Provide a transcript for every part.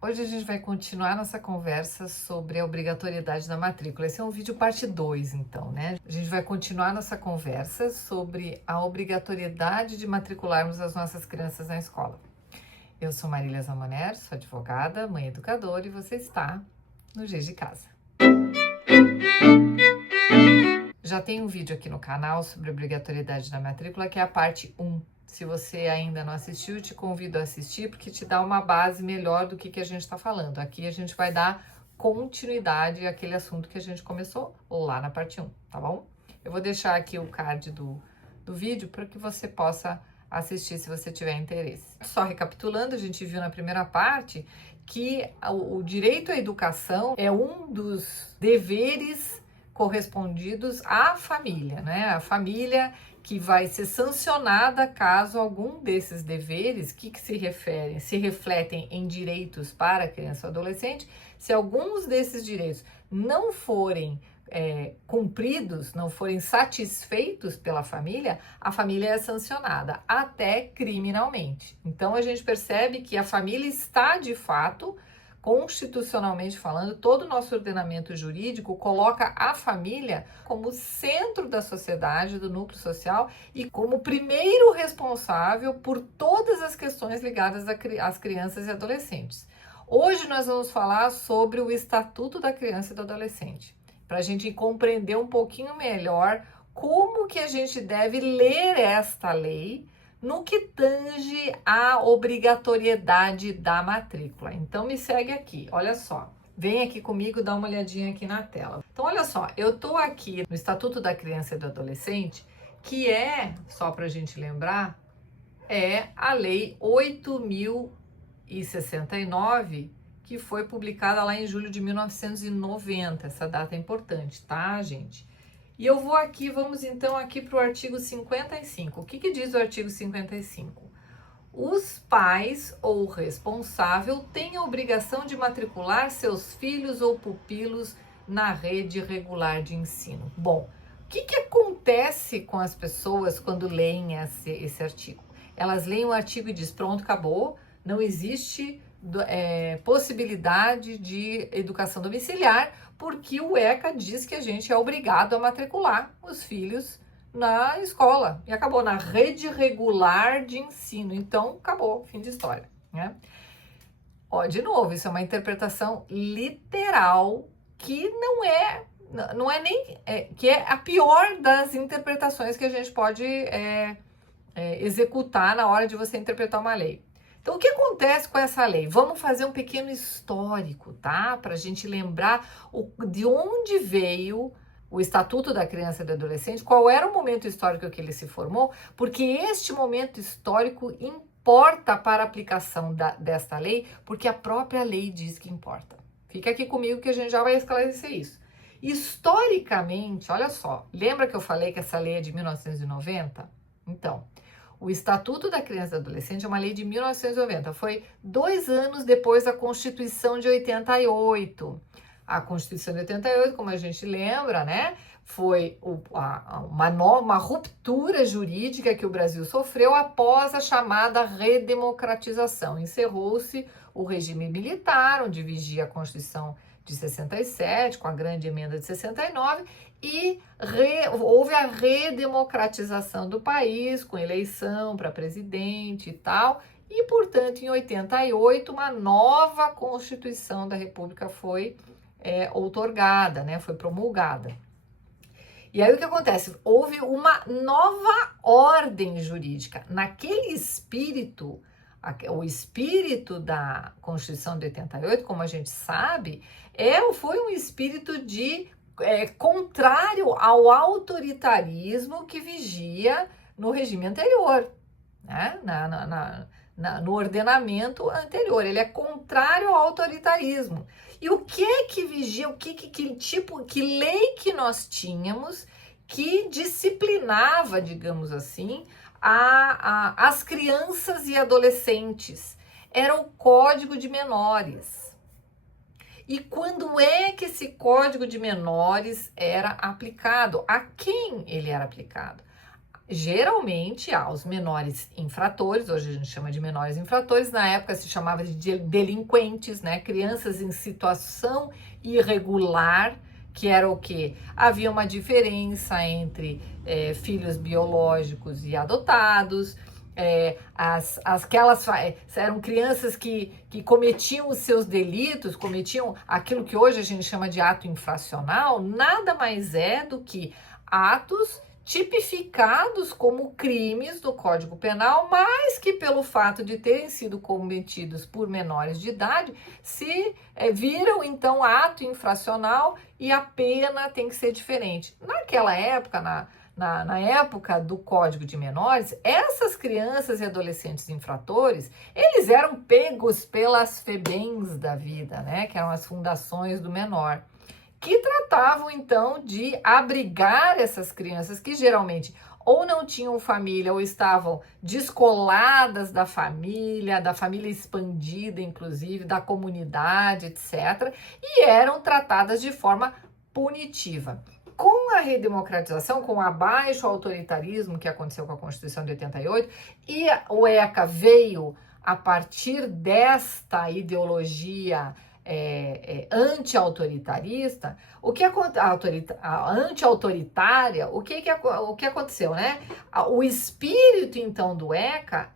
Hoje a gente vai continuar nossa conversa sobre a obrigatoriedade da matrícula. Esse é um vídeo parte 2, então, né? A gente vai continuar nossa conversa sobre a obrigatoriedade de matricularmos as nossas crianças na escola. Eu sou Marília Zamoner, sou advogada, mãe educadora e você está no G de Casa. Já tem um vídeo aqui no canal sobre a obrigatoriedade da matrícula, que é a parte 1. Se você ainda não assistiu, te convido a assistir, porque te dá uma base melhor do que a gente está falando. Aqui a gente vai dar continuidade àquele assunto que a gente começou lá na parte 1, tá bom? Eu vou deixar aqui o card do vídeo para que você possa assistir se você tiver interesse. Só recapitulando, a gente viu na primeira parte que o direito à educação é um dos deveres correspondidos à família, né? A família que vai ser sancionada caso algum desses deveres, que se refletem em direitos para a criança ou adolescente, se alguns desses direitos não forem cumpridos, não forem satisfeitos pela família, a família é sancionada, até criminalmente. Então a gente percebe que a família está de fato, constitucionalmente falando, todo o nosso ordenamento jurídico coloca a família como centro da sociedade, do núcleo social e como primeiro responsável por todas as questões ligadas às crianças e adolescentes. Hoje nós vamos falar sobre o Estatuto da Criança e do Adolescente, para a gente compreender um pouquinho melhor como que a gente deve ler esta lei no que tange à obrigatoriedade da matrícula. Então me segue aqui, olha só. Vem aqui comigo, dá uma olhadinha aqui na tela. Então olha só, eu tô aqui no Estatuto da Criança e do Adolescente, que é, só para a gente lembrar, é a Lei 8.069, que foi publicada lá em julho de 1990. Essa data é importante, tá, gente? E eu vou aqui, vamos então aqui para o artigo 55. O que diz o artigo 55? Os pais ou responsável têm a obrigação de matricular seus filhos ou pupilos na rede regular de ensino. Bom, o que acontece com as pessoas quando leem esse artigo? Elas leem o artigo e diz, pronto, acabou, não existe possibilidade de educação domiciliar, porque o ECA diz que a gente é obrigado a matricular os filhos na escola. E acabou, na rede regular de ensino. Então, acabou, fim de história, né? Ó, de novo, isso é uma interpretação literal que não é nem... que é a pior das interpretações que a gente pode executar na hora de você interpretar uma lei. Então, o que acontece com essa lei? Vamos fazer um pequeno histórico, tá? Para a gente lembrar de onde veio o Estatuto da Criança e do Adolescente, qual era o momento histórico que ele se formou, porque este momento histórico importa para a aplicação desta lei, porque a própria lei diz que importa. Fica aqui comigo que a gente já vai esclarecer isso. Historicamente, olha só, lembra que eu falei que essa lei é de 1990? Então, o Estatuto da Criança e do Adolescente é uma lei de 1990, foi 2 anos depois da Constituição de 88. A Constituição de 88, como a gente lembra, né, foi uma ruptura jurídica que o Brasil sofreu após a chamada redemocratização. Encerrou-se o regime militar, onde vigia a Constituição de 67, com a grande emenda de 69, e houve a redemocratização do país, com eleição para presidente e tal, e, portanto, em 88, uma nova Constituição da República foi outorgada, né, foi promulgada. E aí o que acontece? Houve uma nova ordem jurídica. Naquele espírito, o espírito da Constituição de 88, como a gente sabe, foi um espírito contrário ao autoritarismo que vigia no regime anterior, né? No ordenamento anterior. Ele é contrário ao autoritarismo. E o que vigia, que lei que nós tínhamos que disciplinava, digamos assim, as crianças e adolescentes? Era o Código de Menores. E quando é que esse Código de Menores era aplicado? A quem ele era aplicado? geralmente aos menores infratores, hoje a gente chama de menores infratores, na época se chamava de delinquentes, né? Crianças em situação irregular, que era o quê? Havia uma diferença entre filhos biológicos e adotados. Aquelas eram crianças que cometiam os seus delitos, cometiam aquilo que hoje a gente chama de ato infracional, nada mais é do que atos tipificados como crimes do Código Penal, mas que pelo fato de terem sido cometidos por menores de idade, se viram então ato infracional e a pena tem que ser diferente. Naquela época, na época do Código de Menores, essas crianças e adolescentes infratores, eles eram pegos pelas FEBEMs da vida, né? Que eram as fundações do menor, que tratavam então de abrigar essas crianças que geralmente ou não tinham família ou estavam descoladas da família expandida, inclusive, da comunidade, etc., e eram tratadas de forma punitiva. Com a redemocratização, com o abaixo autoritarismo que aconteceu com a Constituição de 88, e o ECA veio a partir desta ideologia anti-autoritarista, anti-autoritária, o que aconteceu, né? O espírito, então, do ECA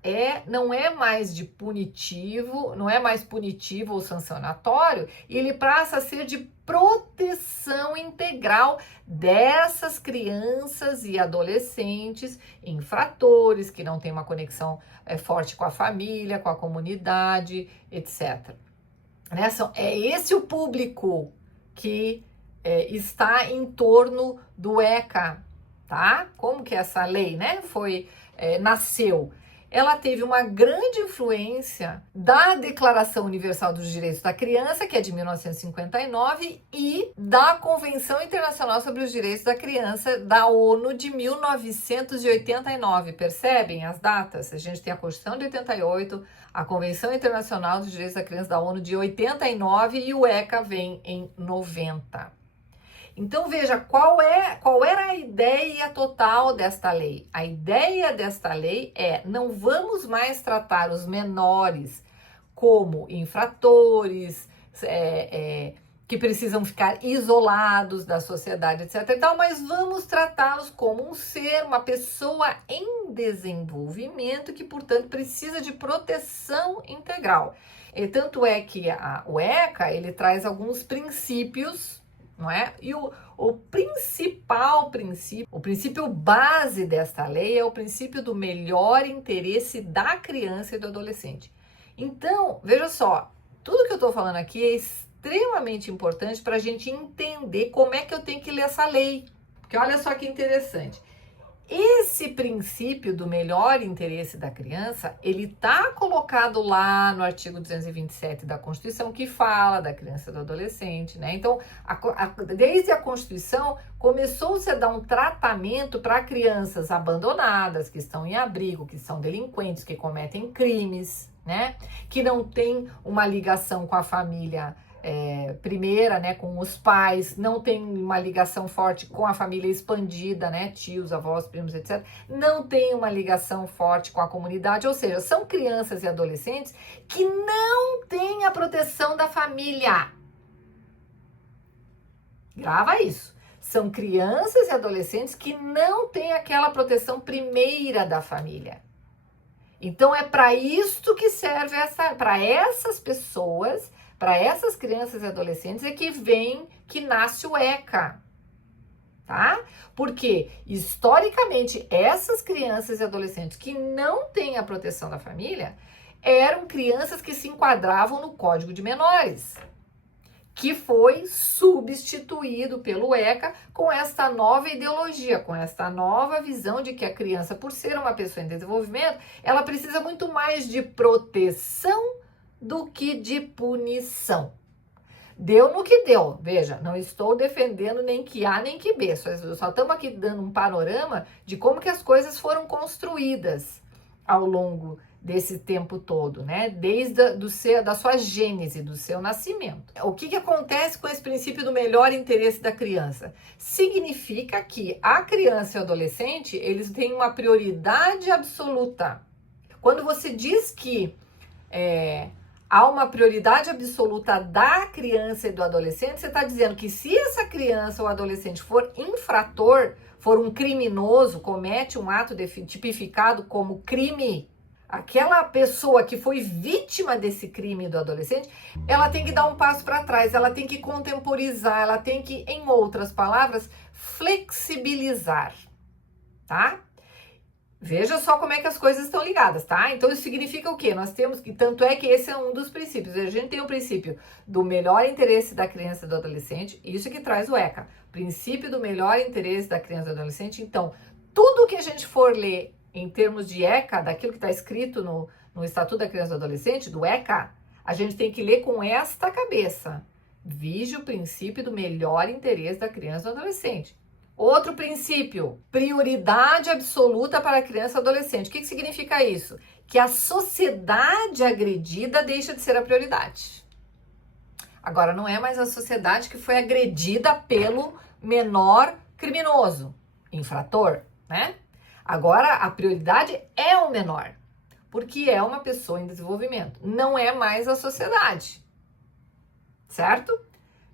não é mais de punitivo, não é mais punitivo ou sancionatório, e ele passa a ser de proteção integral dessas crianças e adolescentes infratores, que não têm uma conexão forte com a família, com a comunidade, etc. É esse o público que está em torno do ECA, tá? Como que essa lei, né, nasceu? Ela teve uma grande influência da Declaração Universal dos Direitos da Criança, que é de 1959, e da Convenção Internacional sobre os Direitos da Criança, da ONU, de 1989. Percebem as datas? A gente tem a Constituição de 88, a Convenção Internacional dos Direitos da Criança da ONU de 89 e o ECA vem em 90. Então veja, qual era a ideia total desta lei? A ideia desta lei não vamos mais tratar os menores como infratores, que precisam ficar isolados da sociedade, etc. e tal, mas vamos tratá-los como um ser, uma pessoa em desenvolvimento que, portanto, precisa de proteção integral. E tanto é que o ECA, ele traz alguns princípios, não é? E o principal princípio, o princípio base desta lei é o princípio do melhor interesse da criança e do adolescente. Então, veja só, tudo que eu estou falando aqui é extremamente importante para a gente entender como é que eu tenho que ler essa lei. Porque olha só que interessante. Esse princípio do melhor interesse da criança, ele está colocado lá no artigo 227 da Constituição, que fala da criança e do adolescente, né? Então, desde a Constituição, começou-se a dar um tratamento para crianças abandonadas, que estão em abrigo, que são delinquentes, que cometem crimes, né? Que não tem uma ligação com a família primeira, né, com os pais, não tem uma ligação forte com a família expandida, né, tios, avós, primos, etc. Não tem uma ligação forte com a comunidade, ou seja, são crianças e adolescentes que não têm a proteção da família. Grava isso. São crianças e adolescentes que não têm aquela proteção primeira da família. Então é para isto que serve para essas pessoas, para essas crianças e adolescentes que nasce o ECA, tá? Porque, historicamente, essas crianças e adolescentes que não têm a proteção da família eram crianças que se enquadravam no Código de Menores, que foi substituído pelo ECA com esta nova ideologia, com esta nova visão de que a criança, por ser uma pessoa em desenvolvimento, ela precisa muito mais de proteção do que de punição. Deu no que deu. Veja, não estou defendendo nem que A nem que B, só estamos aqui dando um panorama de como que as coisas foram construídas ao longo desse tempo todo, né? Desde da sua gênese, do seu nascimento. O que acontece com esse princípio do melhor interesse da criança? Significa que a criança e o adolescente, eles têm uma prioridade absoluta. Quando você diz que há uma prioridade absoluta da criança e do adolescente, você está dizendo que se essa criança ou adolescente for infrator, for um criminoso, comete um ato tipificado como crime, aquela pessoa que foi vítima desse crime do adolescente, ela tem que dar um passo para trás, ela tem que contemporizar, ela tem que, em outras palavras, flexibilizar, tá? Veja só como é que as coisas estão ligadas, tá? Então isso significa o quê? Nós temos que, tanto é que esse é um dos princípios. A gente tem o princípio do melhor interesse da criança e do adolescente, isso que traz o ECA. Princípio do melhor interesse da criança e do adolescente. Então, tudo que a gente for ler em termos de ECA, daquilo que está escrito no Estatuto da Criança e do Adolescente, do ECA, a gente tem que ler com esta cabeça. Vige o princípio do melhor interesse da criança e do adolescente. Outro princípio, prioridade absoluta para a criança e adolescente. O que significa isso? Que a sociedade agredida deixa de ser a prioridade. Agora, não é mais a sociedade que foi agredida pelo menor criminoso, infrator, né? Agora, a prioridade é o menor, porque é uma pessoa em desenvolvimento. Não é mais a sociedade, certo?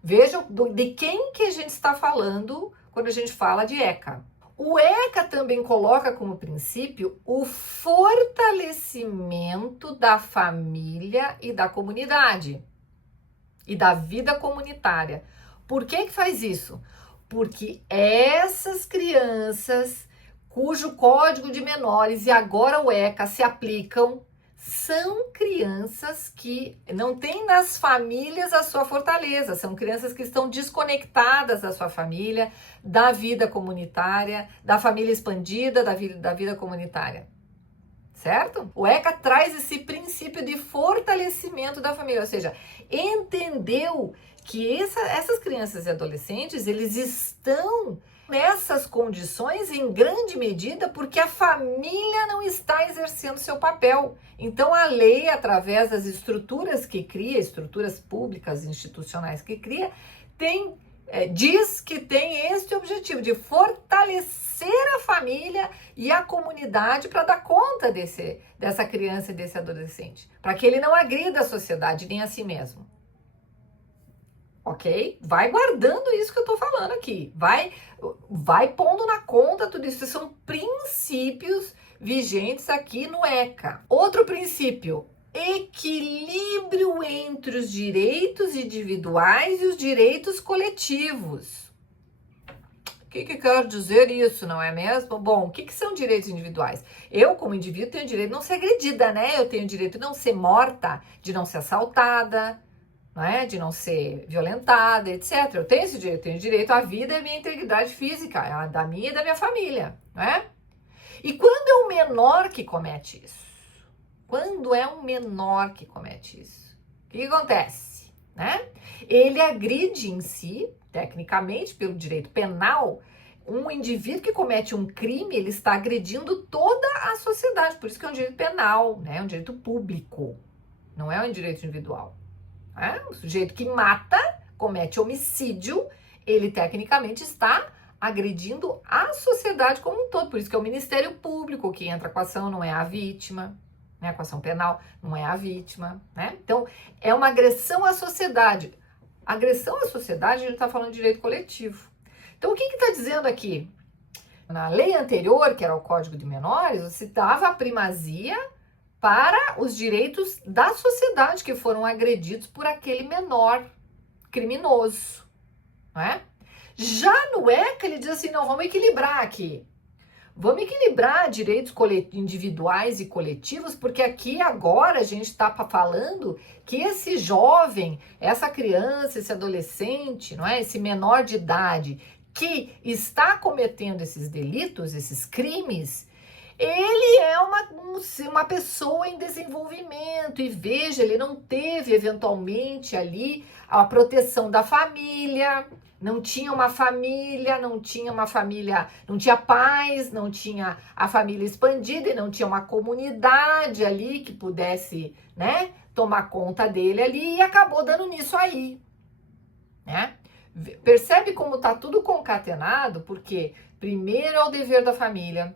Vejam de quem que a gente está falando quando a gente fala de ECA. O ECA também coloca como princípio o fortalecimento da família e da comunidade e da vida comunitária. Por que faz isso? Porque essas crianças cujo código de menores e agora o ECA se aplicam, são crianças que não têm nas famílias a sua fortaleza, são crianças que estão desconectadas da sua família, da vida comunitária, da família expandida, da vida comunitária, certo? O ECA traz esse princípio de fortalecimento da família, ou seja, entendeu que essas crianças e adolescentes, eles estão nessas condições em grande medida porque a família não está exercendo seu papel. Então a lei, através das estruturas que cria, estruturas públicas, institucionais que cria, diz que tem este objetivo de fortalecer a família e a comunidade para dar conta dessa criança e desse adolescente, para que ele não agrida a sociedade nem a si mesmo. Ok? Vai guardando isso que eu tô falando aqui. Vai pondo na conta tudo isso. São princípios vigentes aqui no ECA. Outro princípio, equilíbrio entre os direitos individuais e os direitos coletivos. O que quer dizer isso, não é mesmo? Bom, o que são direitos individuais? Eu, como indivíduo, tenho o direito de não ser agredida, né? Eu tenho o direito de não ser morta, de não ser assaltada, de não ser violentada, etc. Eu tenho esse direito, tenho direito à vida e à minha integridade física, da minha e da minha família, né? E quando é um menor que comete isso? Quando é um menor que comete isso? O que acontece, né? Ele agride em si, tecnicamente, pelo direito penal, um indivíduo que comete um crime, ele está agredindo toda a sociedade, por isso que é um direito penal, né? É um direito público, não é um direito individual. O sujeito que mata, comete homicídio, ele tecnicamente está agredindo a sociedade como um todo. Por isso que é o Ministério Público que entra com a ação, não é a vítima, né? Com a ação penal, não é a vítima, né? Então, é uma agressão à sociedade. Agressão à sociedade, a gente está falando de direito coletivo. Então, o que está dizendo aqui? Na lei anterior, que era o Código de Menores, você dava a primazia para os direitos da sociedade que foram agredidos por aquele menor criminoso, não é? Já no ECA, ele diz assim, não, vamos equilibrar aqui. Vamos equilibrar direitos individuais e coletivos, porque aqui agora a gente está falando que esse jovem, essa criança, esse adolescente, não é? Esse menor de idade que está cometendo esses delitos, esses crimes, ele é uma pessoa em desenvolvimento e veja, ele não teve eventualmente ali a proteção da família, não tinha uma família, não tinha paz, não tinha a família expandida e não tinha uma comunidade ali que pudesse, né, tomar conta dele ali e acabou dando nisso aí, né? Percebe como tá tudo concatenado? Porque primeiro é o dever da família,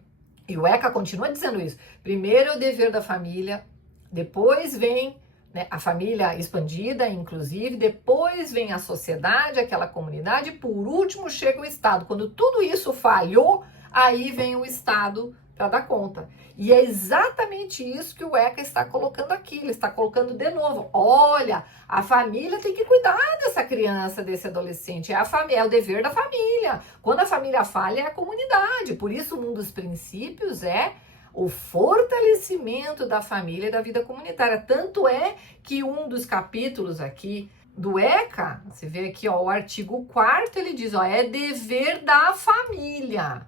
e o ECA continua dizendo isso, primeiro é o dever da família, depois vem, né, a família expandida, inclusive, depois vem a sociedade, aquela comunidade, e por último chega o Estado. Quando tudo isso falhou, aí vem o Estado para dar conta. E é exatamente isso que o ECA está colocando aqui. Ele está colocando de novo. Olha, a família tem que cuidar dessa criança, desse adolescente. É o dever da família. Quando a família falha, é a comunidade. Por isso, um dos princípios é o fortalecimento da família e da vida comunitária. Tanto é que um dos capítulos aqui do ECA, você vê aqui, ó, o artigo 4º, ele diz, ó, é dever da família,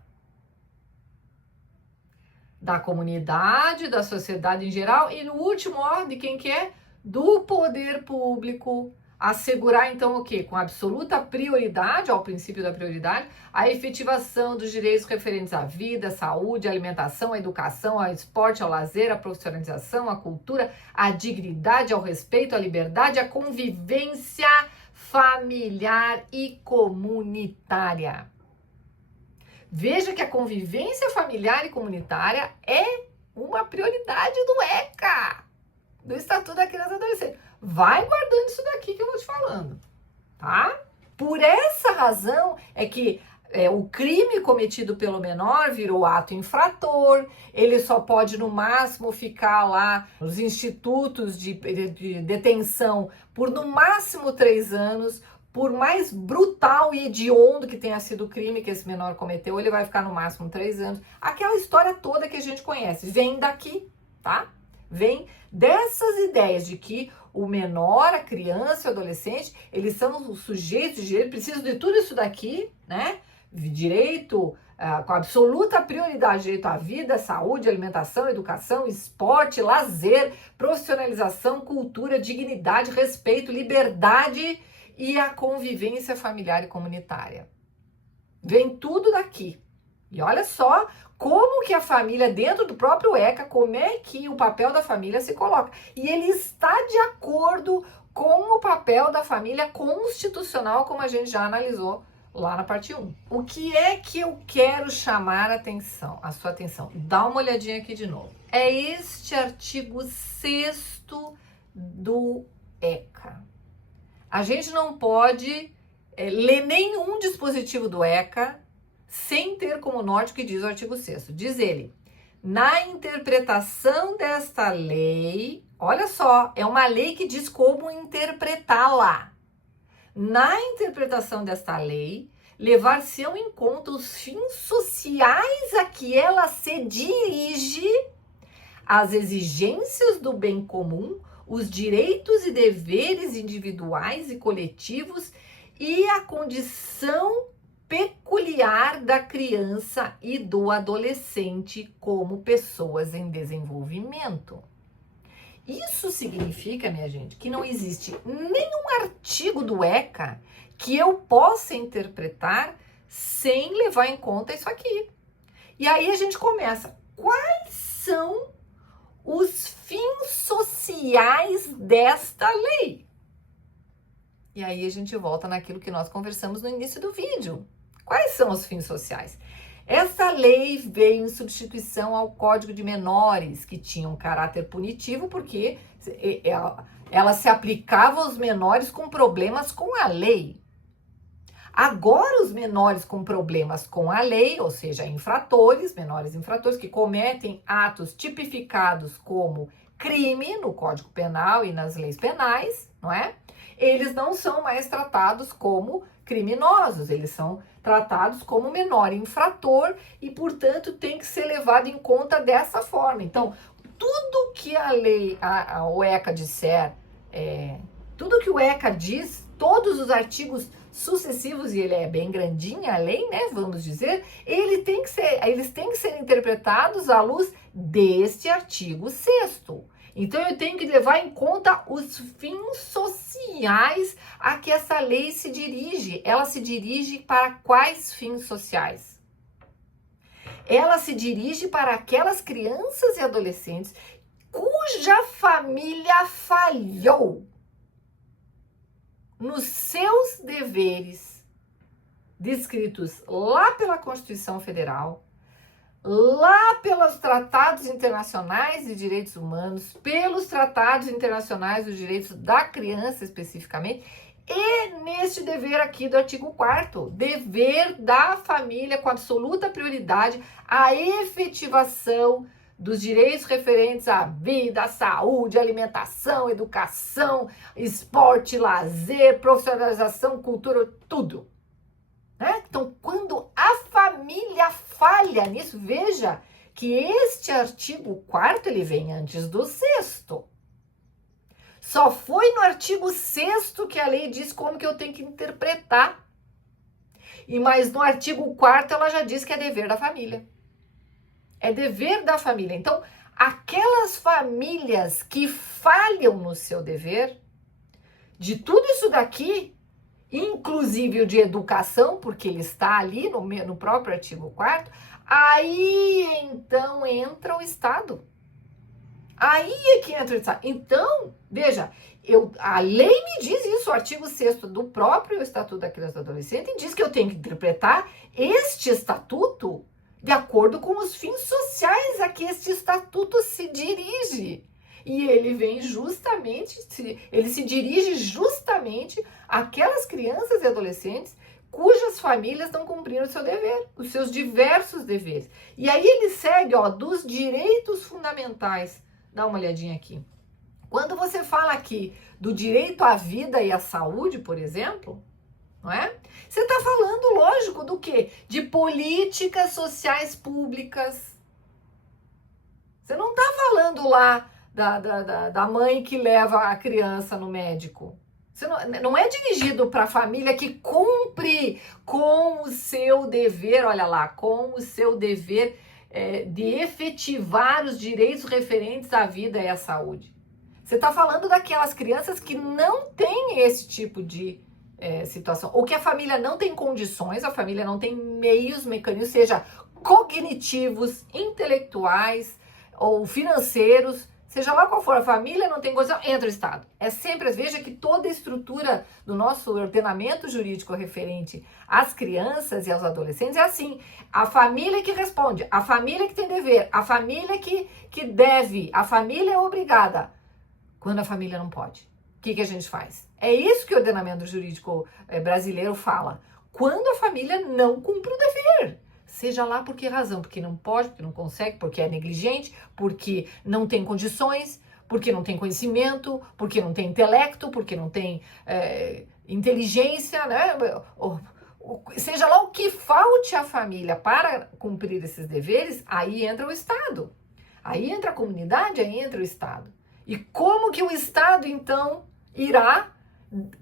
da comunidade, da sociedade em geral, e no último, ó, de quem que é? Do poder público, assegurar então o quê? Com absoluta prioridade, ao princípio da prioridade, a efetivação dos direitos referentes à vida, à saúde, à alimentação, à educação, ao esporte, ao lazer, à profissionalização, à cultura, à dignidade, ao respeito, à liberdade, à convivência familiar e comunitária. Veja que a convivência familiar e comunitária é uma prioridade do ECA, do Estatuto da Criança e Adolescente. Vai guardando isso daqui que eu vou te falando, tá? Por essa razão é que o crime cometido pelo menor virou ato infrator, ele só pode no máximo ficar lá nos institutos de detenção por no máximo 3 anos, por mais brutal e hediondo que tenha sido o crime que esse menor cometeu, ele vai ficar no máximo 3 anos. Aquela história toda que a gente conhece, vem daqui, tá? Vem dessas ideias de que o menor, a criança e o adolescente, eles são os sujeitos de direito, precisam de tudo isso daqui, né? Direito, com absoluta prioridade, direito à vida, saúde, alimentação, educação, esporte, lazer, profissionalização, cultura, dignidade, respeito, liberdade e a convivência familiar e comunitária. Vem tudo daqui. E olha só como que a família, dentro do próprio ECA, como é que o papel da família se coloca. E ele está de acordo com o papel da família constitucional, como a gente já analisou lá na parte 1. O que é que eu quero chamar a sua atenção? Dá uma olhadinha aqui de novo. É este artigo 6º do ECA. A gente não pode ler nenhum dispositivo do ECA sem ter como norte o que diz o artigo 6º. Diz ele, na interpretação desta lei, olha só, é uma lei que diz como interpretá-la. Na interpretação desta lei, levar-se-ão em conta os fins sociais a que ela se dirige, as exigências do bem comum, os direitos e deveres individuais e coletivos e a condição peculiar da criança e do adolescente como pessoas em desenvolvimento. Isso significa, minha gente, que não existe nenhum artigo do ECA que eu possa interpretar sem levar em conta isso aqui. E aí a gente começa. Quais são os fins sociais desta lei? E aí a gente volta naquilo que nós conversamos no início do vídeo. Quais são os fins sociais? Essa lei veio em substituição ao Código de Menores, que tinha um caráter punitivo, porque ela se aplicava aos menores com problemas com a lei. Agora, os menores com problemas com a lei, ou seja, menores infratores que cometem atos tipificados como crime no Código Penal e nas leis penais, não é? Eles não são mais tratados como criminosos, eles são tratados como menor infrator e, portanto, tem que ser levado em conta dessa forma. Então, tudo que a lei, o ECA disser, tudo que o ECA diz, todos os artigos sucessivos, e ele é bem grandinha a lei, né, vamos dizer, eles têm que ser interpretados à luz deste artigo 6º. Então eu tenho que levar em conta os fins sociais a que essa lei se dirige. Ela se dirige para quais fins sociais? Ela se dirige para aquelas crianças e adolescentes cuja família falhou nos seus deveres descritos lá pela Constituição Federal, lá pelos tratados internacionais de direitos humanos, pelos tratados internacionais dos direitos da criança especificamente, e neste dever aqui do artigo 4º, dever da família com absoluta prioridade a efetivação dos direitos referentes à vida, à saúde, alimentação, educação, esporte, lazer, profissionalização, cultura, tudo. Né? Então, quando a família falha nisso, veja que este artigo 4º ele vem antes do 6º. Só foi no artigo 6º que a lei diz como que eu tenho que interpretar. Mas no artigo 4º ela já diz que é dever da família. É dever da família. Então, aquelas famílias que falham no seu dever, de tudo isso daqui, inclusive o de educação, porque ele está ali no próprio artigo 4º, aí então entra o Estado. Aí é que entra o Estado. Então, veja, a lei me diz isso, o artigo 6º do próprio Estatuto da Criança e do Adolescente diz que eu tenho que interpretar este estatuto de acordo com os fins sociais a que este estatuto se dirige. E ele vem justamente, ele se dirige justamente àquelas crianças e adolescentes cujas famílias não cumpriram o seu dever, os seus diversos deveres. E aí ele segue, ó, dos direitos fundamentais. Dá uma olhadinha aqui. Quando você fala aqui do direito à vida e à saúde, por exemplo, não é? Você está falando, lógico, do quê? De políticas sociais públicas. Você não está falando lá da mãe que leva a criança no médico. Você não é dirigido para a família que cumpre com o seu dever, olha lá, com o seu dever de efetivar os direitos referentes à vida e à saúde. Você está falando daquelas crianças que não têm esse tipo de situação, ou que a família não tem condições, a família não tem meios, mecanismos, seja cognitivos, intelectuais ou financeiros, seja lá qual for a família, não tem condição, entra o Estado. É sempre, veja que toda a estrutura do nosso ordenamento jurídico referente às crianças e aos adolescentes é assim. A família que responde, a família que tem dever, a família que deve, a família é obrigada. Quando a família não pode, o que a gente faz? É isso que o ordenamento jurídico brasileiro fala. Quando a família não cumpre o dever. Seja lá por que razão, porque não pode, porque não consegue, porque é negligente, porque não tem condições, porque não tem conhecimento, porque não tem intelecto, porque não tem inteligência, né? Seja lá o que falte à família para cumprir esses deveres, aí entra o Estado. Aí entra a comunidade, aí entra o Estado. E como que o Estado, então, irá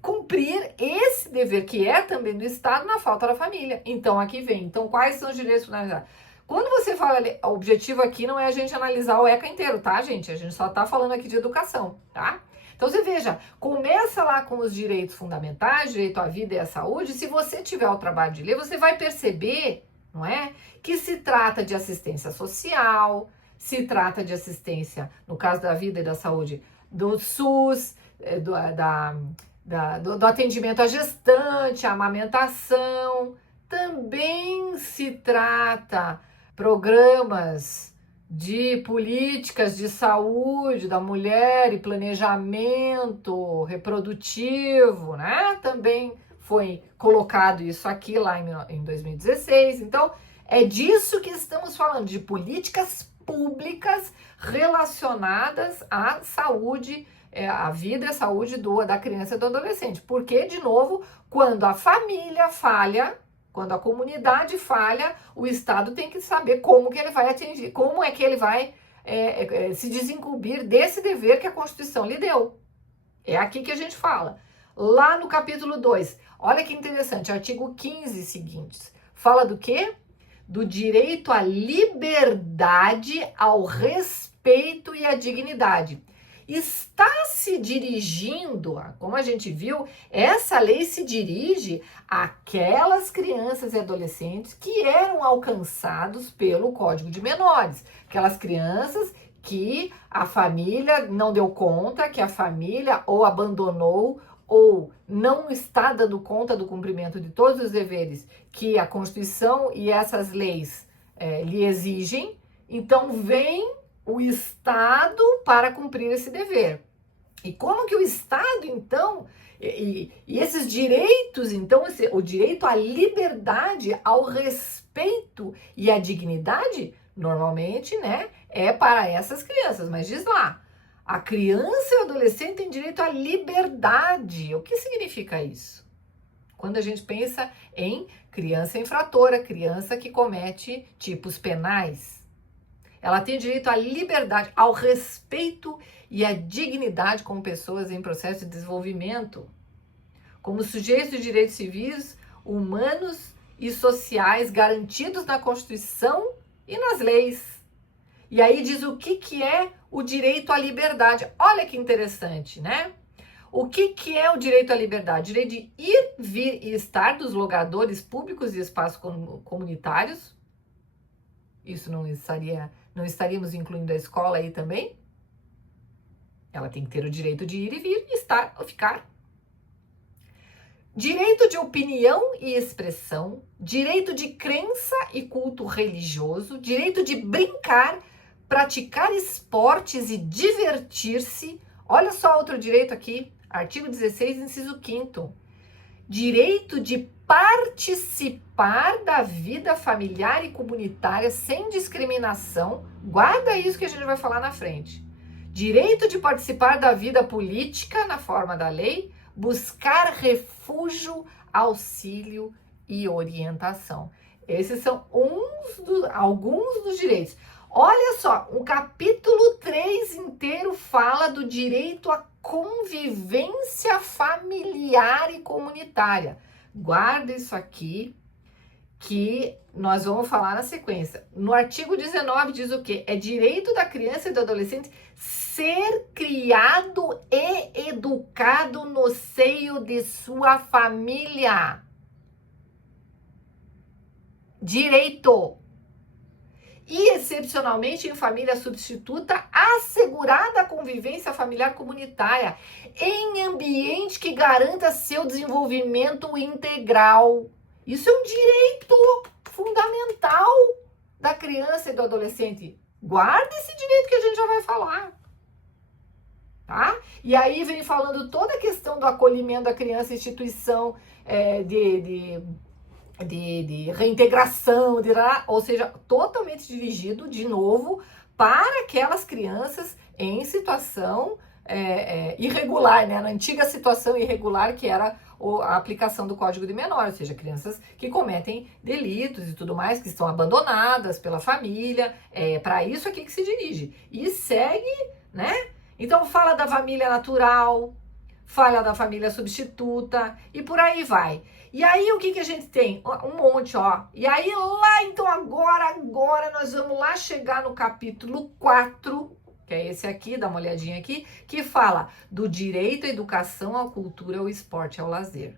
cumprir esse dever, que é também do Estado, na falta da família? Então, aqui vem. Então, quais são os direitos fundamentais? Quando você fala, o objetivo aqui não é a gente analisar o ECA inteiro, tá, gente? A gente só tá falando aqui de educação, tá? Então, você veja, começa lá com os direitos fundamentais, direito à vida e à saúde. Se você tiver o trabalho de ler, você vai perceber, não é? Que se trata de assistência social, se trata de assistência, no caso da vida e da saúde, do SUS, do atendimento à gestante, à amamentação. Também se trata programas de políticas de saúde da mulher e planejamento reprodutivo, né? Também foi colocado isso aqui lá em 2016. Então, é disso que estamos falando, de políticas públicas relacionadas à saúde, à vida e à saúde da criança e do adolescente. Porque, de novo, quando a família falha, quando a comunidade falha, o Estado tem que saber como que ele vai atingir, como é que ele vai se desincumbir desse dever que a Constituição lhe deu. É aqui que a gente fala. Lá no capítulo 2, olha que interessante, artigo 15 seguintes, fala do quê? Do direito à liberdade, ao respeito e à dignidade. está se dirigindo, como a gente viu, essa lei se dirige àquelas crianças e adolescentes que eram alcançados pelo Código de Menores, aquelas crianças que a família não deu conta, que a família ou abandonou ou não está dando conta do cumprimento de todos os deveres que a Constituição e essas leis lhe exigem, então vem o Estado para cumprir esse dever. E como que o Estado, então, e esses direitos, então, o direito à liberdade, ao respeito e à dignidade, normalmente, né, é para essas crianças, mas diz lá, a criança e o adolescente têm direito à liberdade. O que significa isso? Quando a gente pensa em criança infratora, criança que comete tipos penais, ela tem direito à liberdade, ao respeito e à dignidade como pessoas em processo de desenvolvimento, como sujeitos de direitos civis, humanos e sociais garantidos na Constituição e nas leis. E aí diz o que é o direito à liberdade. Olha que interessante, né? O que é o direito à liberdade? Direito de ir, vir e estar dos logadores públicos e espaços comunitários. Isso não estaríamos incluindo a escola aí também? Ela tem que ter o direito de ir e vir, estar ou ficar. Direito de opinião e expressão, direito de crença e culto religioso, direito de brincar, praticar esportes e divertir-se. Olha só outro direito aqui, artigo 16, inciso 5º. Direito de participar da vida familiar e comunitária sem discriminação. Guarda isso que a gente vai falar na frente. Direito de participar da vida política na forma da lei, buscar refúgio, auxílio e orientação. Esses são alguns dos direitos. Olha só, o capítulo 3 inteiro fala do direito à convivência familiar e comunitária. Guarda isso aqui, que nós vamos falar na sequência. No artigo 19 diz o quê? É direito da criança e do adolescente ser criado e educado no seio de sua família. Direito. E, excepcionalmente, em família substituta, assegurada a convivência familiar comunitária em ambiente que garanta seu desenvolvimento integral. Isso é um direito fundamental da criança e do adolescente. Guarda esse direito que a gente já vai falar. Tá? E aí vem falando toda a questão do acolhimento da criança, instituição de reintegração, ou seja, totalmente dirigido, de novo, para aquelas crianças em situação irregular, né? Na antiga situação irregular, que era a aplicação do Código de Menores, ou seja, crianças que cometem delitos e tudo mais, que estão abandonadas pela família, para isso aqui que se dirige. E segue, né? Então fala da família natural, fala da família substituta e por aí vai. E aí o que a gente tem? Um monte, ó. E aí lá, então agora nós vamos lá chegar no capítulo 4, que é esse aqui, dá uma olhadinha aqui, que fala do direito à educação, à cultura, ao esporte, ao lazer.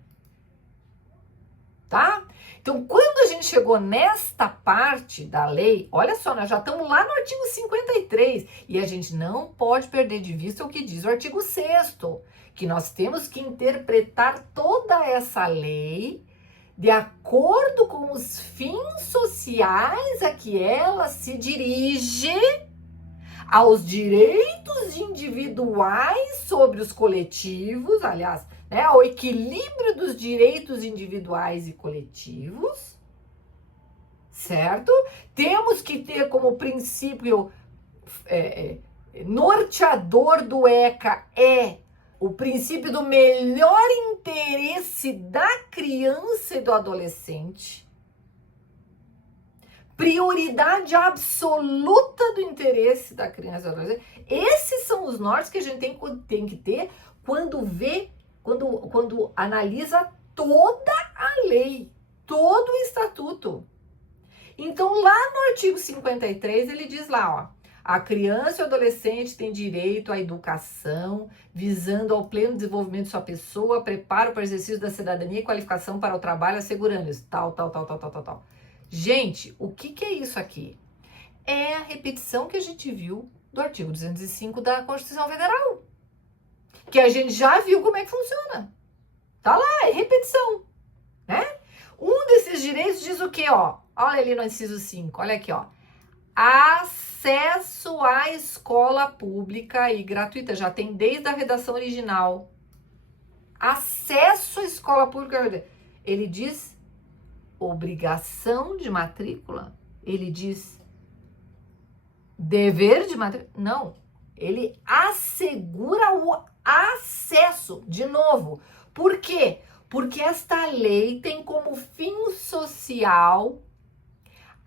Tá? Então, quando a gente chegou nesta parte da lei, olha só, nós já estamos lá no artigo 53 e a gente não pode perder de vista o que diz o artigo 6º, que nós temos que interpretar toda essa lei de acordo com os fins sociais a que ela se dirige, aos direitos individuais sobre os coletivos, aliás, né, ao equilíbrio dos direitos individuais e coletivos, certo? Temos que ter como princípio norteador do ECA o princípio do melhor interesse da criança e do adolescente, prioridade absoluta do interesse da criança e do adolescente. Esses são os nortes que a gente tem que ter quando analisa toda a lei, todo o estatuto. Então, lá no artigo 53, ele diz lá, ó, A criança e o adolescente têm direito à educação, visando ao pleno desenvolvimento de sua pessoa, preparo para o exercício da cidadania e qualificação para o trabalho, assegurando-lhes tal. Gente, o que é isso aqui? É a repetição que a gente viu do artigo 205 da Constituição Federal. Que a gente já viu como é que funciona. Tá lá, é repetição, né? Um desses direitos diz o quê, ó? Olha ali no inciso 5, olha aqui, ó. Acesso à escola pública e gratuita. Já tem desde a redação original. Acesso à escola pública. Ele diz obrigação de matrícula. Ele diz dever de matrícula. Não. Ele assegura o acesso. De novo. Por quê? Porque esta lei tem como fim social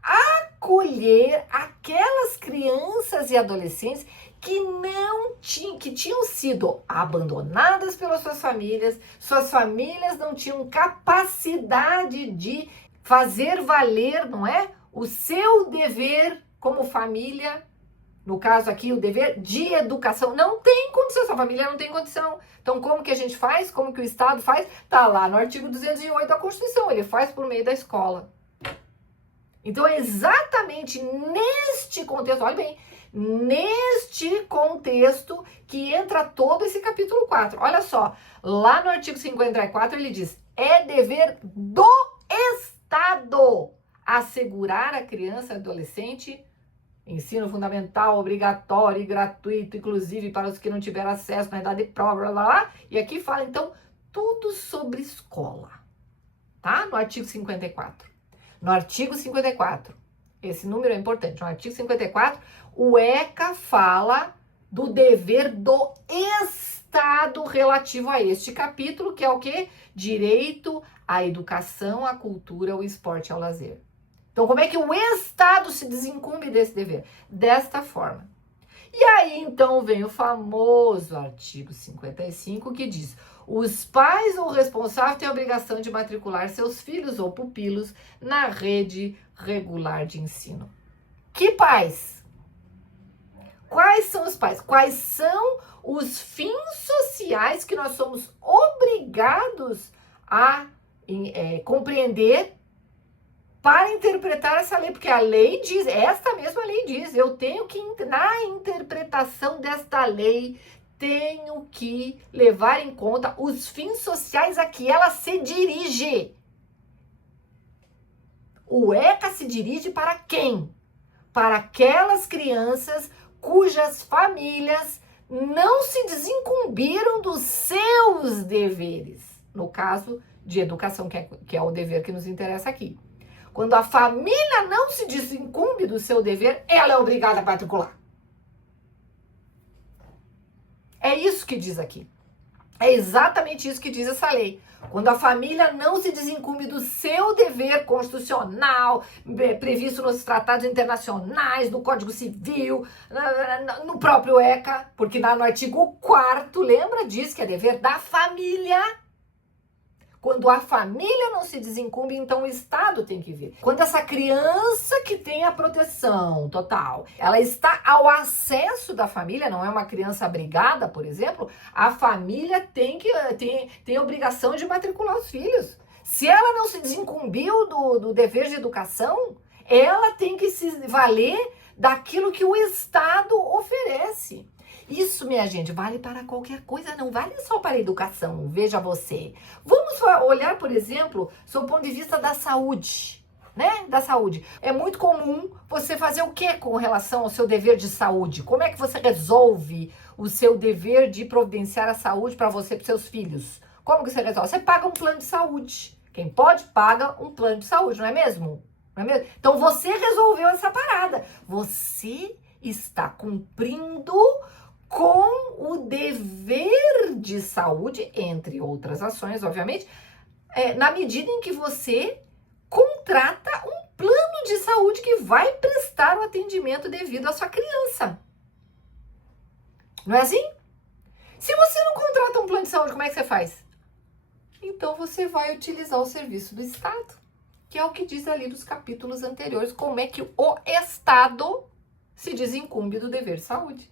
acolher aquelas crianças e adolescentes que tinham sido abandonadas pelas suas famílias não tinham capacidade de fazer valer, não é? O seu dever como família, no caso aqui, o dever de educação. Não tem condição, sua família não tem condição. Então, como que a gente faz? Como que o Estado faz? Tá lá no artigo 208 da Constituição, ele faz por meio da escola. Então, é exatamente neste contexto, olha bem, neste contexto que entra todo esse capítulo 4. Olha só, lá no artigo 54 ele diz, é dever do Estado assegurar a criança e adolescente ensino fundamental, obrigatório e gratuito, inclusive para os que não tiveram acesso na idade própria, blá, blá, blá. E aqui fala, então, tudo sobre escola, tá? No artigo 54. No artigo 54, esse número é importante, no artigo 54, o ECA fala do dever do Estado relativo a este capítulo, que é o quê? Direito à educação, à cultura, ao esporte e ao lazer. Então, como é que o Estado se desincumbe desse dever? Desta forma. E aí, então, vem o famoso artigo 55, que diz: os pais ou responsáveis têm a obrigação de matricular seus filhos ou pupilos na rede regular de ensino. Que pais? Quais são os pais? Quais são os fins sociais que nós somos obrigados a compreender para interpretar essa lei? Porque a lei diz, esta mesma lei diz, eu tenho que, na interpretação desta lei, tenho que levar em conta os fins sociais a que ela se dirige. O ECA se dirige para quem? Para aquelas crianças cujas famílias não se desincumbiram dos seus deveres. No caso de educação, que é o dever que nos interessa aqui. Quando a família não se desincumbe do seu dever, ela é obrigada a matricular. É isso que diz aqui. É exatamente isso que diz essa lei. Quando a família não se desincumbe do seu dever constitucional, previsto nos tratados internacionais, no Código Civil, no próprio ECA, porque no artigo 4º, lembra, diz que é dever da família. Quando a família não se desincumbe, então o Estado tem que vir. Quando essa criança que tem a proteção total, ela está ao acesso da família, não é uma criança abrigada, por exemplo, a família tem a obrigação de matricular os filhos. Se ela não se desincumbiu do dever de educação, ela tem que se valer daquilo que o Estado oferece. Isso, minha gente, vale para qualquer coisa, não vale só para a educação, veja você. Vamos olhar, por exemplo, sob o ponto de vista da saúde, né? Da saúde. É muito comum você fazer o quê com relação ao seu dever de saúde? Como é que você resolve o seu dever de providenciar a saúde para você e para seus filhos? Como que você resolve? Você paga um plano de saúde. Quem pode, paga um plano de saúde, não é mesmo? Não é mesmo? Então, você resolveu essa parada. Você está cumprindo com o dever de saúde, entre outras ações, obviamente, na medida em que você contrata um plano de saúde que vai prestar o atendimento devido à sua criança. Não é assim? Se você não contrata um plano de saúde, como é que você faz? Então você vai utilizar o serviço do Estado, que é o que diz ali dos capítulos anteriores, como é que o Estado se desincumbe do dever de saúde.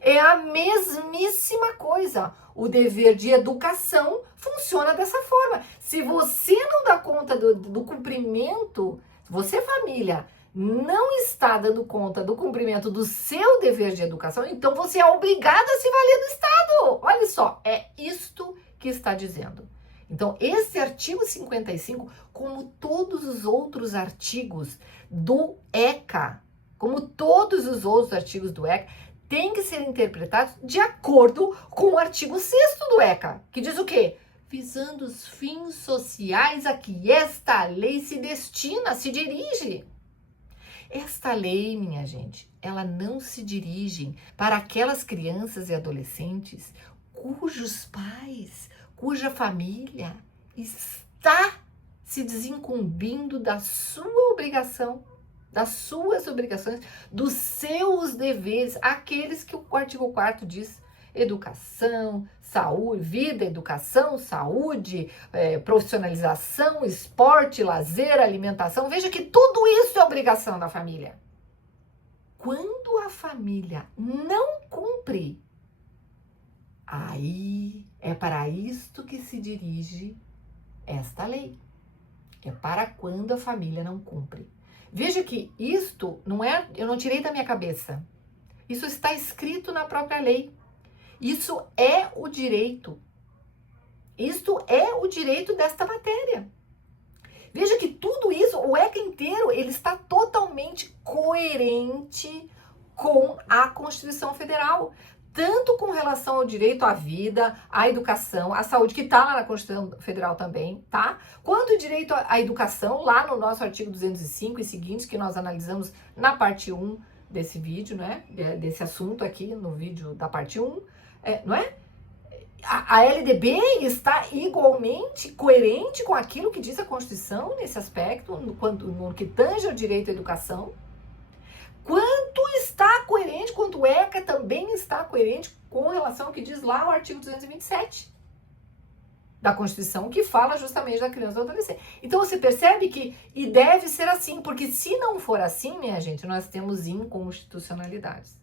É a mesmíssima coisa. O dever de educação funciona dessa forma. Se você não dá conta do cumprimento, você, família, não está dando conta do cumprimento do seu dever de educação, então você é obrigada a se valer do Estado. Olha só, é isto que está dizendo. Então, esse artigo 55, como todos os outros artigos do ECA, como todos os outros artigos do ECA, tem que ser interpretados de acordo com o artigo 6º do ECA, que diz o quê? Visando os fins sociais a que esta lei se destina, se dirige. Esta lei, minha gente, ela não se dirige para aquelas crianças e adolescentes cujos pais, cuja família está se desincumbindo da sua obrigação, das suas obrigações, dos seus deveres, aqueles que o artigo 4º diz: educação, saúde, vida, educação, saúde, profissionalização, esporte, lazer, alimentação. Veja que tudo isso é obrigação da família. Quando a família não cumpre, aí é para isto que se dirige esta lei. É para quando a família não cumpre. Veja que isto não é, eu não tirei da minha cabeça. Isso está escrito na própria lei. Isso é o direito. Isto é o direito desta matéria. Veja que tudo isso, o ECA inteiro, ele está totalmente coerente com a Constituição Federal. Tanto com relação ao direito à vida, à educação, à saúde, que está lá na Constituição Federal também, tá? Quanto o direito à educação, lá no nosso artigo 205 e seguintes, que nós analisamos na parte 1 desse vídeo, né? Desse assunto aqui, no vídeo da parte 1, não é? A LDB está igualmente coerente com aquilo que diz a Constituição nesse aspecto, no que tange ao direito à educação. Quanto está coerente, quanto o ECA também está coerente com relação ao que diz lá o artigo 227 da Constituição, que fala justamente da criança e do adolescente. Então você percebe que, e deve ser assim, porque se não for assim, minha gente, nós temos inconstitucionalidades.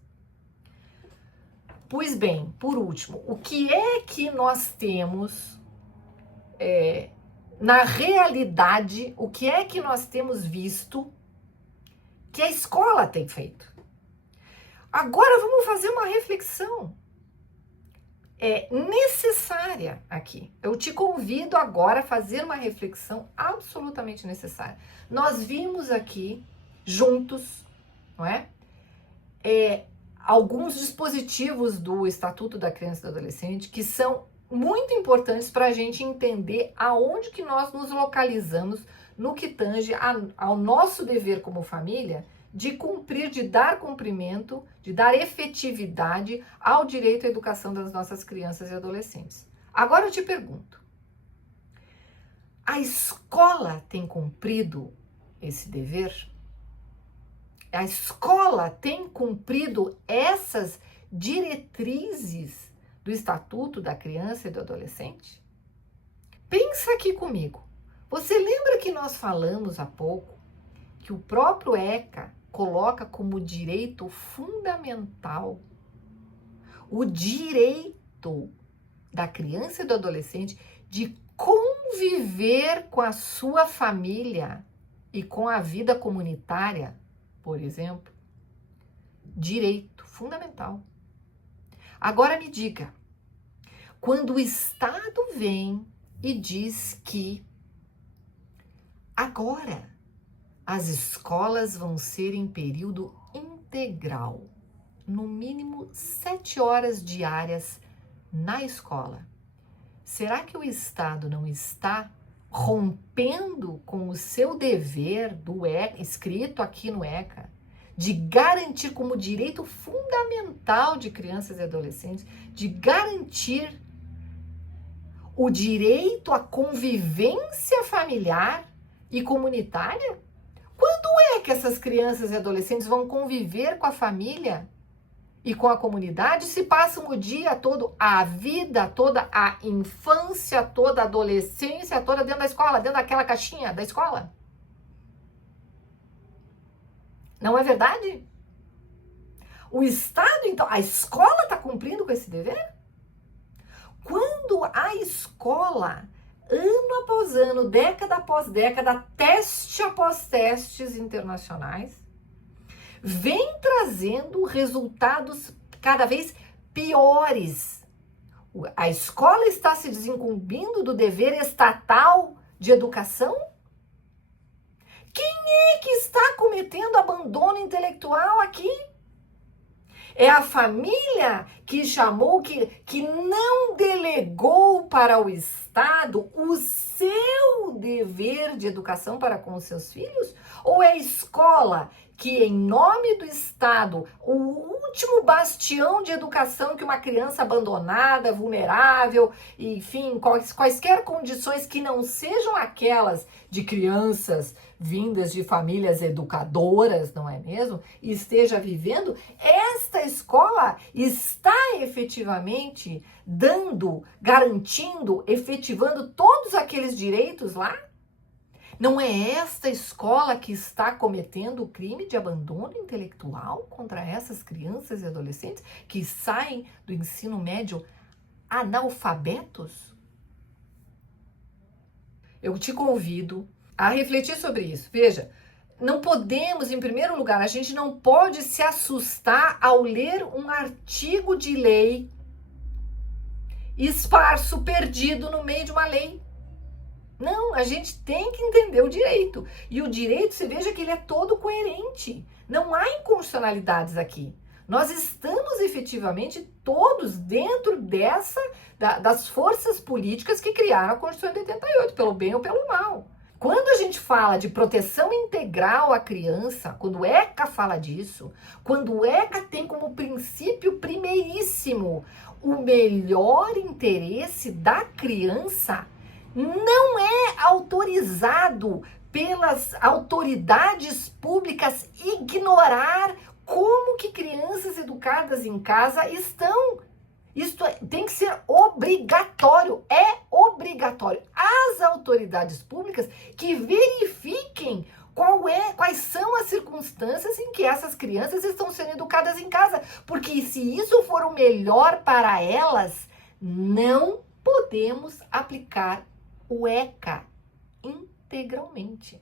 Pois bem, por último, o que é que nós temos na realidade, o que é que nós temos visto que a escola tem feito? Agora vamos fazer uma reflexão necessária aqui. Eu te convido agora a fazer uma reflexão absolutamente necessária. Nós vimos aqui juntos, não é? Alguns dispositivos do Estatuto da Criança e do Adolescente que são muito importantes para a gente entender aonde que nós nos localizamos no que tange ao nosso dever como família de cumprir, de dar cumprimento, de dar efetividade ao direito à educação das nossas crianças e adolescentes. Agora eu te pergunto, a escola tem cumprido esse dever? A escola tem cumprido essas diretrizes do Estatuto da Criança e do Adolescente? Pensa aqui comigo. Você lembra que nós falamos há pouco que o próprio ECA coloca como direito fundamental o direito da criança e do adolescente de conviver com a sua família e com a vida comunitária, por exemplo? Direito fundamental. Agora me diga, quando o Estado vem e diz que agora as escolas vão ser em período integral, no mínimo 7 horas diárias na escola, será que o Estado não está rompendo com o seu dever do ECA, escrito aqui no ECA, de garantir como direito fundamental de crianças e adolescentes, de garantir o direito à convivência familiar e comunitária? Quando é que essas crianças e adolescentes vão conviver com a família e com a comunidade se passam o dia todo, a vida toda, a infância toda, a adolescência toda dentro da escola, dentro daquela caixinha da escola? Não é verdade? O Estado, então, a escola está cumprindo com esse dever? Quando a escola, ano após ano, década após década, teste após testes internacionais, vem trazendo resultados cada vez piores. A escola está se desincumbindo do dever estatal de educação? Quem é que está cometendo abandono intelectual aqui? É a família que chamou, que não delegou para o Estado o seu dever de educação para com os seus filhos? Ou é a escola que, em nome do Estado, o último bastião de educação que uma criança abandonada, vulnerável, enfim, quaisquer condições que não sejam aquelas de crianças vindas de famílias educadoras, não é mesmo? E esteja vivendo, esta escola está efetivamente garantindo, efetivando todos aqueles direitos lá? Não é esta escola que está cometendo o crime de abandono intelectual contra essas crianças e adolescentes que saem do ensino médio analfabetos? Eu te convido a refletir sobre isso. Veja, não podemos, em primeiro lugar, a gente não pode se assustar ao ler um artigo de lei esparso, perdido no meio de uma lei. Não, a gente tem que entender o direito. E o direito, você veja que ele é todo coerente. Não há inconstitucionalidades aqui. Nós estamos efetivamente todos dentro das forças políticas que criaram a Constituição de 88, pelo bem ou pelo mal. Quando a gente fala de proteção integral à criança, quando o ECA fala disso, quando o ECA tem como princípio primeiríssimo o melhor interesse da criança, não é autorizado pelas autoridades públicas ignorar como que crianças educadas em casa estão. Isto tem que ser obrigatório, é obrigatório. As autoridades públicas que verifiquem quais são as circunstâncias em que essas crianças estão sendo educadas em casa. Porque se isso for o melhor para elas, não podemos aplicar o ECA integralmente.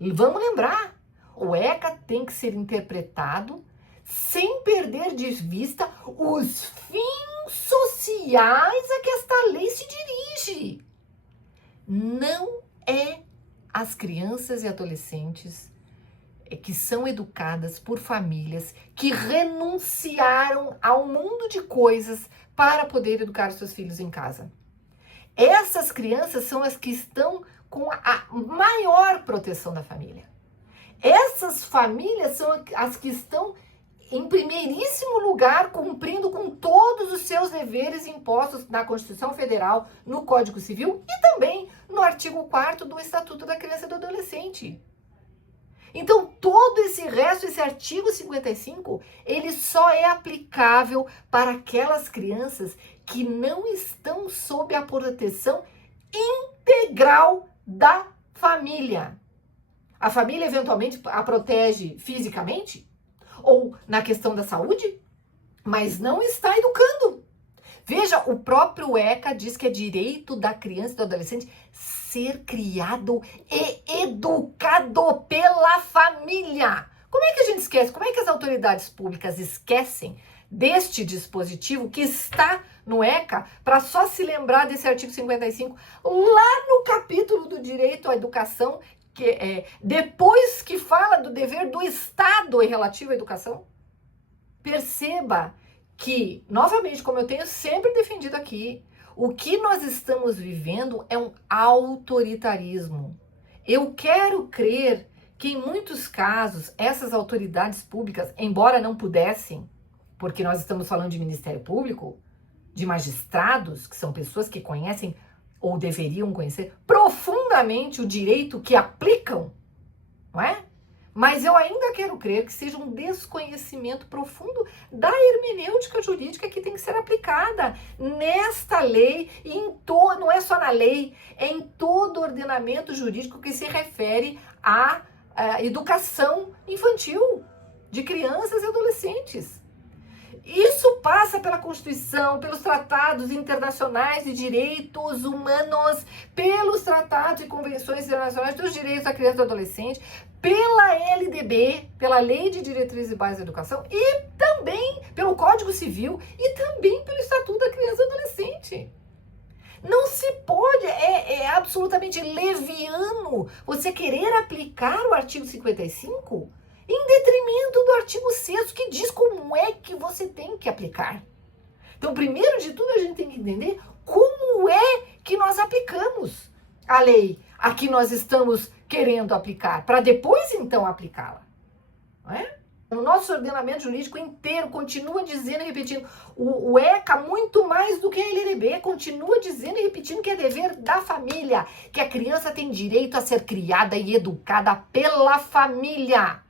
E vamos lembrar, o ECA tem que ser interpretado sem perder de vista os fins sociais a que esta lei se dirige. Não é as crianças e adolescentes que são educadas por famílias que renunciaram ao mundo de coisas para poder educar os seus filhos em casa. Essas crianças são as que estão com a maior proteção da família. Essas famílias são as que estão em primeiríssimo lugar, cumprindo com todos os seus deveres impostos na Constituição Federal, no Código Civil e também no artigo 4º do Estatuto da Criança e do Adolescente. Então, todo esse resto, esse artigo 55, ele só é aplicável para aquelas crianças que não estão sob a proteção integral da família. A família, eventualmente, a protege fisicamente, ou na questão da saúde, mas não está educando. Veja, o próprio ECA diz que é direito da criança e do adolescente ser criado e educado pela família. Como é que a gente esquece? Como é que as autoridades públicas esquecem deste dispositivo que está no ECA para só se lembrar desse artigo 55 lá no capítulo do direito à educação, depois que fala do dever do Estado em relativo à educação? Perceba que, novamente, como eu tenho sempre defendido aqui, o que nós estamos vivendo é um autoritarismo. Eu quero crer que, em muitos casos, essas autoridades públicas, embora não pudessem, porque nós estamos falando de Ministério Público, de magistrados, que são pessoas que conhecem ou deveriam conhecer profundamente o direito que aplicam, não é? Mas eu ainda quero crer que seja um desconhecimento profundo da hermenêutica jurídica que tem que ser aplicada nesta lei e não é só na lei, é em todo o ordenamento jurídico que se refere à educação infantil, de crianças e adolescentes. Isso passa pela Constituição, pelos tratados internacionais de direitos humanos, pelos tratados e convenções internacionais dos direitos da criança e do adolescente, pela LDB, pela Lei de Diretrizes e Bases da Educação, e também pelo Código Civil, e também pelo Estatuto da Criança e do Adolescente. Não se pode, é absolutamente leviano você querer aplicar o artigo 55 em detrimento do artigo 6º, que diz como é que você tem que aplicar. Então, primeiro de tudo, a gente tem que entender como é que nós aplicamos a lei a que nós estamos querendo aplicar, para depois, então, aplicá-la. Não é? O nosso ordenamento jurídico inteiro continua dizendo e repetindo, o ECA, muito mais do que a LDB, continua dizendo e repetindo que é dever da família, que a criança tem direito a ser criada e educada pela família.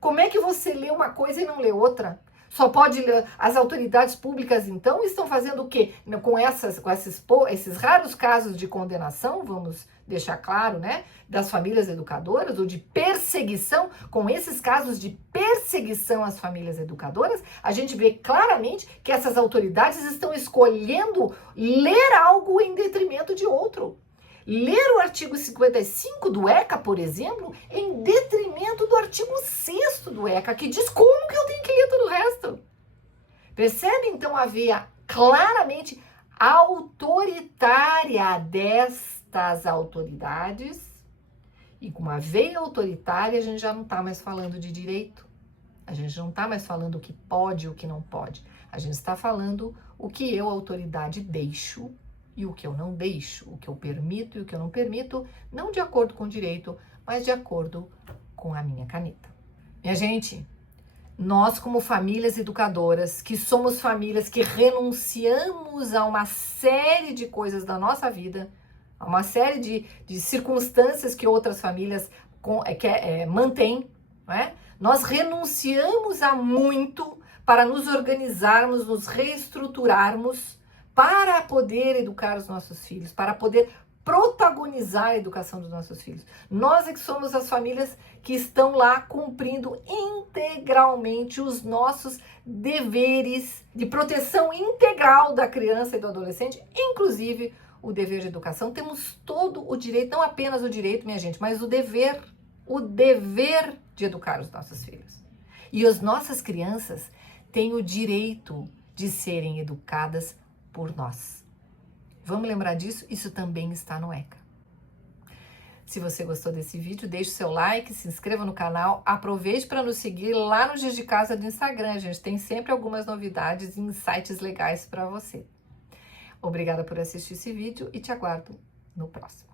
Como é que você lê uma coisa e não lê outra? Só pode ler. As autoridades públicas, então, estão fazendo o quê? Com esses raros casos de condenação, vamos deixar claro, né? Das famílias educadoras, ou de perseguição, com esses casos de perseguição às famílias educadoras, a gente vê claramente que essas autoridades estão escolhendo ler algo em detrimento de outro. Ler o artigo 55 do ECA, por exemplo, em detrimento do artigo 6º do ECA, que diz como que eu tenho que ler todo o resto. Percebe, então, a veia claramente autoritária destas autoridades? E com uma veia autoritária, a gente já não está mais falando de direito. A gente não está mais falando o que pode e o que não pode. A gente está falando o que eu, autoridade, deixo e o que eu não deixo, o que eu permito e o que eu não permito, não de acordo com o direito, mas de acordo com a minha caneta. Minha gente, nós como famílias educadoras, que somos famílias que renunciamos a uma série de coisas da nossa vida, a uma série de circunstâncias que outras famílias mantêm, não é? Nós renunciamos a muito para nos organizarmos, nos reestruturarmos, para poder educar os nossos filhos, para poder protagonizar a educação dos nossos filhos. Nós é que somos as famílias que estão lá cumprindo integralmente os nossos deveres de proteção integral da criança e do adolescente, inclusive o dever de educação. Temos todo o direito, não apenas o direito, minha gente, mas o dever de educar os nossos filhos. E as nossas crianças têm o direito de serem educadas por nós. Vamos lembrar disso? Isso também está no ECA. Se você gostou desse vídeo, deixe o seu like, se inscreva no canal, aproveite para nos seguir lá no Dias de Casa do Instagram. A gente tem sempre algumas novidades e insights legais para você. Obrigada por assistir esse vídeo e te aguardo no próximo.